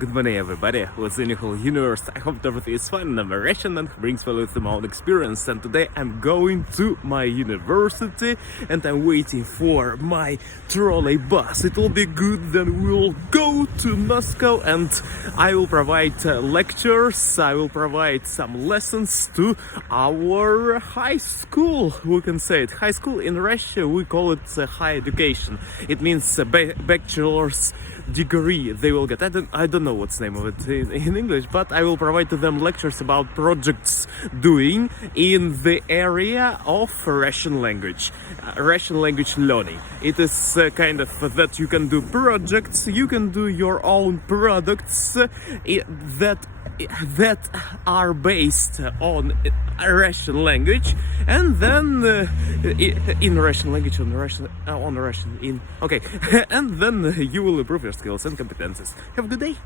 Good morning, everybody. What's in the whole universe? I hope everything is fine. I'm a Russian and brings value to my own experience. And today I'm going to my university and I'm waiting for my trolley bus. It will be good. Then we'll go to Moscow and I will provide lectures. I will provide some lessons to our high school. We can say it. High school in Russia, we call it high education. It means bachelor's degree they will get. I don't know what's the name of it in English, but I will provide to them lectures about projects doing in the area of Russian language learning. It is kind of that you can do projects, you can do your own products that are based on Russian language, and then in Russian language and then you will improve your skills and competences. Have a good day.